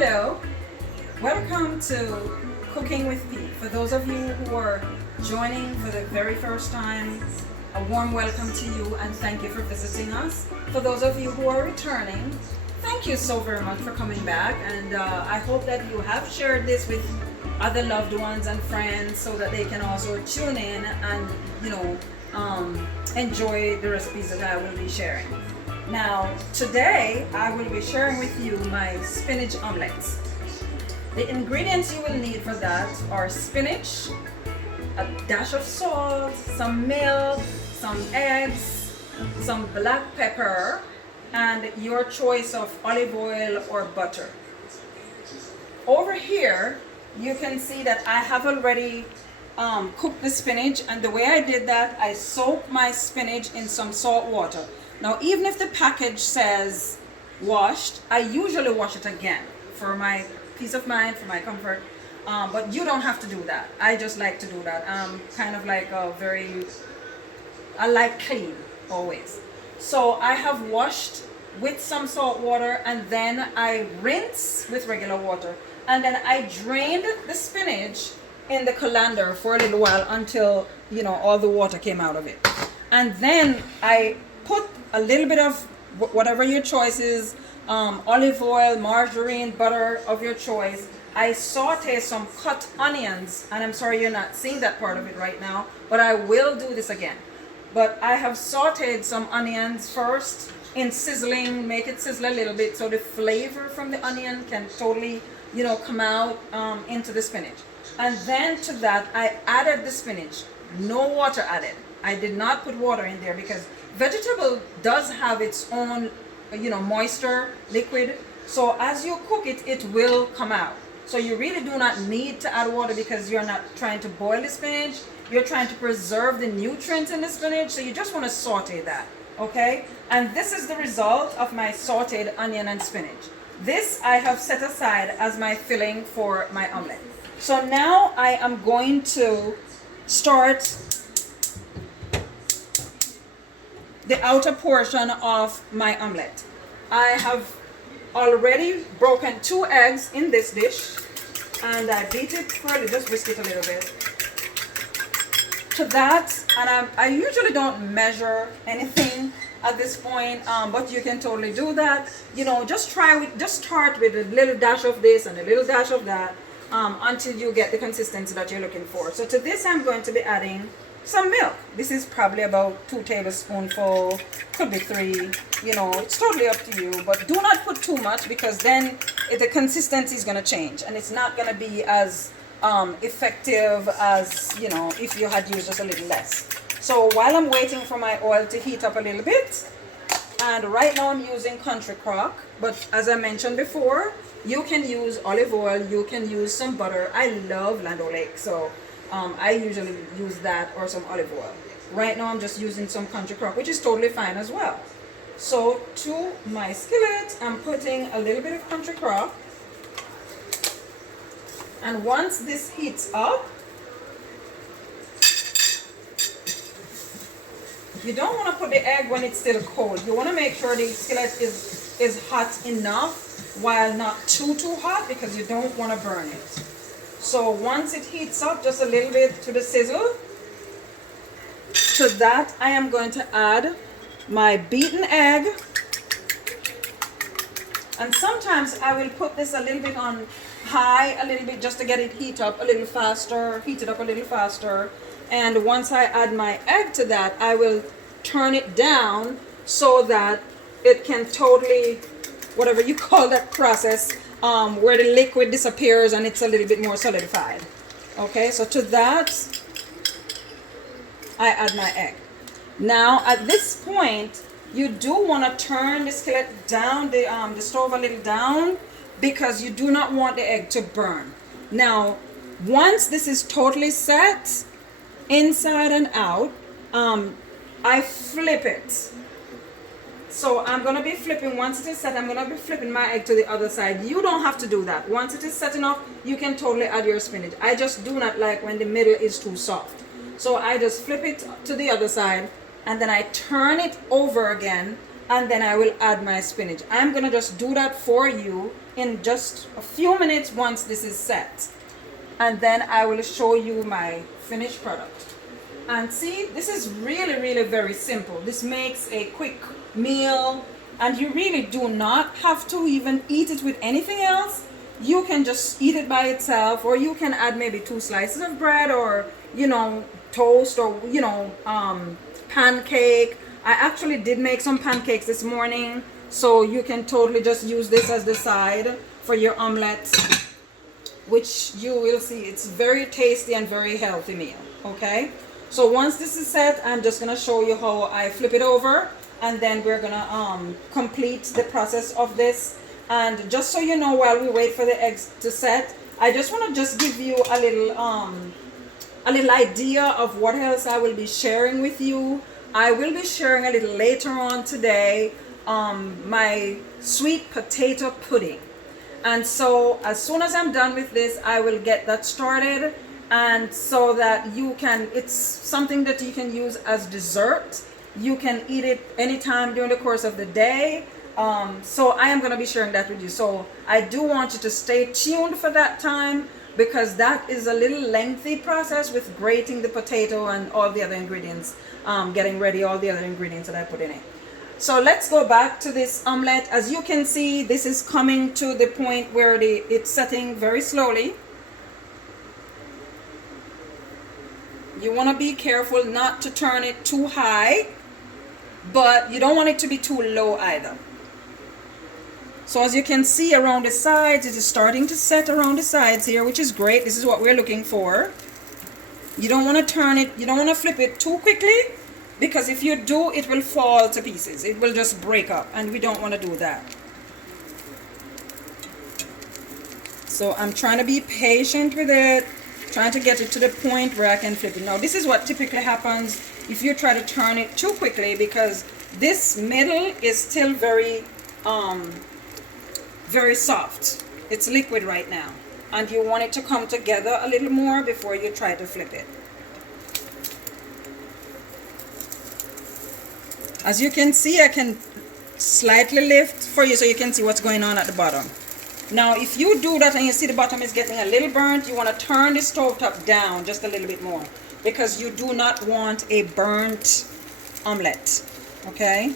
Hello, welcome to Cooking with Pete. For those of you who are joining for the very first time, a warm welcome to you and thank you for visiting us. For those of you who are returning, thank you so very much for coming back, and I hope that you have shared this with other loved ones and friends so that they can also tune in and enjoy the recipes that I will be sharing. Now, today I will be sharing with you my spinach omelets. The ingredients you will need for that are spinach, a dash of salt, some milk, some eggs, some black pepper, and your choice of olive oil or butter. Over here, you can see that I have already cooked the spinach, and the way I did that, I soaked my spinach in some salt water. Now, even if the package says washed, I usually wash it again for my peace of mind, for my comfort. But you don't have to do that. I just like to do that. Kind of like I like clean always. So I have washed with some salt water, and then I rinse with regular water. And then I drained the spinach in the colander for a little while until, all the water came out of it. And then I put a little bit of whatever your choice is, olive oil, margarine, butter of your choice. I saute some cut onions, and I'm sorry you're not seeing that part of it right now, but I will do this again. But I have sauteed some onions first in sizzling, make it sizzle a little bit so the flavor from the onion can totally, come out into the spinach. And then to that, I added the spinach, no water added. I did not put water in there because vegetable does have its own, moisture, liquid. So as you cook it, it will come out. So you really do not need to add water because you're not trying to boil the spinach. You're trying to preserve the nutrients in the spinach. So you just want to saute that, okay? And this is the result of my sauteed onion and spinach. This I have set aside as my filling for my omelet. So now I am going to start the outer portion of my omelet. I have already broken 2 eggs in this dish, and I beat it thoroughly, just whisk it a little bit. To that, and I usually don't measure anything at this point, but you can totally do that. Just start with a little dash of this and a little dash of that until you get the consistency that you're looking for. So to this, I'm going to be adding some milk. This is probably about 2 tablespoonfuls, could be 3, it's totally up to you, but do not put too much because then the consistency is going to change and it's not going to be as effective as, if you had used just a little less. So while I'm waiting for my oil to heat up a little bit, and right now I'm using country crock, but as I mentioned before, you can use olive oil, you can use some butter. I love Land O'Lakes, so I usually use that or some olive oil. Right now I'm just using some country crock, which is totally fine as well. So to my skillet, I'm putting a little bit of country crock. And once this heats up, you don't want to put the egg when it's still cold. You want to make sure the skillet is hot enough while not too hot because you don't want to burn it. So once it heats up just a little bit to the sizzle, to that I am going to add my beaten egg. And sometimes I will put this a little bit on high, a little bit just to get it heated up a little faster. And once I add my egg to that, I will turn it down so that it can totally, whatever you call that process, where the liquid disappears and it's a little bit more solidified. Okay, so to that, I add my egg. Now, at this point, you do want to turn the skillet down, the stove a little down, because you do not want the egg to burn. Now, once this is totally set, inside and out, I flip it. So I'm going to be flipping, once it is set, I'm going to be flipping my egg to the other side. You don't have to do that. Once it is set enough, you can totally add your spinach. I just do not like when the middle is too soft. So I just flip it to the other side, and then I turn it over again, and then I will add my spinach. I'm going to just do that for you in just a few minutes once this is set. And then I will show you my finished product. And see, this is really very simple. This makes a quick meal, and you really do not have to even eat it with anything else. You can just eat it by itself, or you can add maybe 2 slices of bread, or toast, or pancake. I actually did make some pancakes this morning, so you can totally just use this as the side for your omelette, which you will see it's very tasty and very healthy meal. Okay, so once this is set, I'm just gonna show you how I flip it over, and then we're gonna complete the process of this. And just so you know, while we wait for the eggs to set, I just want to just give you a little idea of what else I will be sharing with you. I will be sharing a little later on today my sweet potato pudding. And so as soon as I'm done with this, I will get that started, and so that it's something that you can use as dessert. You can eat it anytime during the course of the day. So I am going to be sharing that with you. So I do want you to stay tuned for that time, because that is a little lengthy process with grating the potato and all the other ingredients, getting ready all the other ingredients that I put in it. So let's go back to this omelette. As you can see, this is coming to the point where it's setting very slowly. You want to be careful not to turn it too high, but you don't want it to be too low either. So as you can see around the sides, it is starting to set around the sides here, which is great. This is what we're looking for. You don't want to turn it, you don't want to flip it too quickly, because if you do, it will fall to pieces. It will just break up, and we don't want to do that. So I'm trying to be patient with it, trying to get it to the point where I can flip it. Now this is what typically happens if you try to turn it too quickly, because this middle is still very soft. It's liquid right now, and you want it to come together a little more before you try to flip it. As you can see, I can slightly lift for you so you can see what's going on at the bottom. Now if you do that and you see the bottom is getting a little burnt, you want to turn the stove top down just a little bit more, because you do not want a burnt omelette. Okay,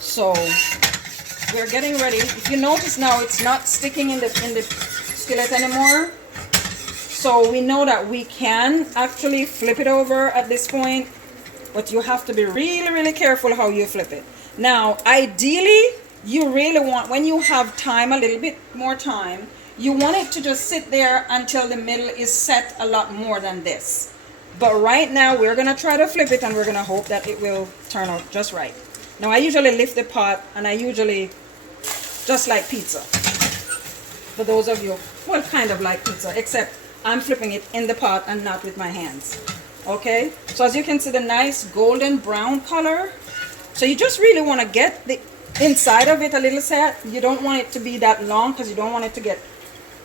so we're getting ready. If you notice now, it's not sticking in the skillet anymore. So we know that we can actually flip it over at this point, but you have to be really careful how you flip it. Now ideally, you really want, when you have time, a little bit more time, you want it to just sit there until the middle is set a lot more than this. But right now we're gonna try to flip it, and we're gonna hope that it will turn out just right. Now I usually lift the pot, and I usually, just like pizza, for those of you, well, kind of like pizza, except I'm flipping it in the pot and not with my hands. Okay, so as you can see, the nice golden brown color. So you just really want to get the inside of it a little set. You don't want it to be that long, because you don't want it to get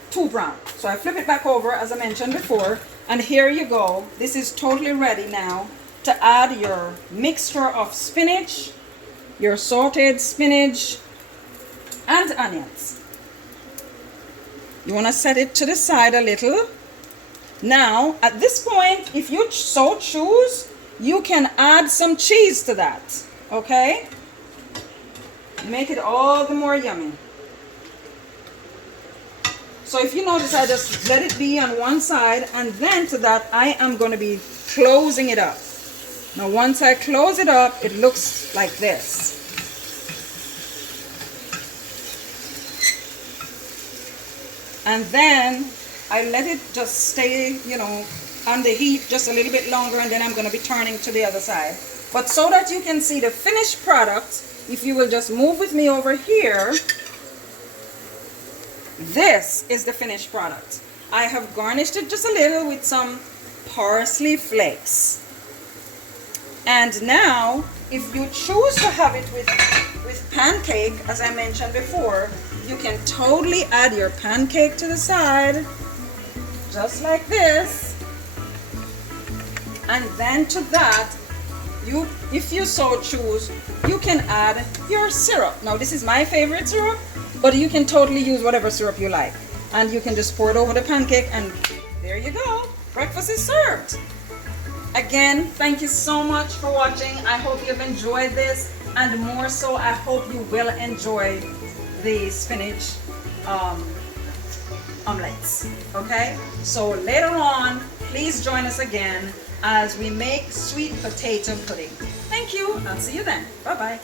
too brown. So I flip it back over, as I mentioned before, and here you go. This is totally ready now to add your mixture of spinach, your sauteed spinach, and onions. You want to set it to the side a little. Now at this point, if you so choose, you can add some cheese to that. Okay, make it all the more yummy. So if you notice, I just let it be on one side, and then to that I am going to be closing it up. Now once I close it up, it looks like this. And then I let it just stay, on the heat just a little bit longer, and then I'm going to be turning to the other side. But so that you can see the finished product, if you will just move with me over here, this is the finished product. I have garnished it just a little with some parsley flakes. And now, if you choose to have it with pancake, as I mentioned before, you can totally add your pancake to the side, just like this. And then to that, if you so choose, you can add your syrup. Now this is my favorite syrup, But you can totally use whatever syrup you like. And you can just pour it over the pancake and there you go. Breakfast is served. Again, thank you so much for watching. I hope you've enjoyed this, and more so, I hope you will enjoy the spinach omelets. Okay? So later on, please join us again as we make sweet potato pudding. Thank you. I'll see you then. Bye-bye.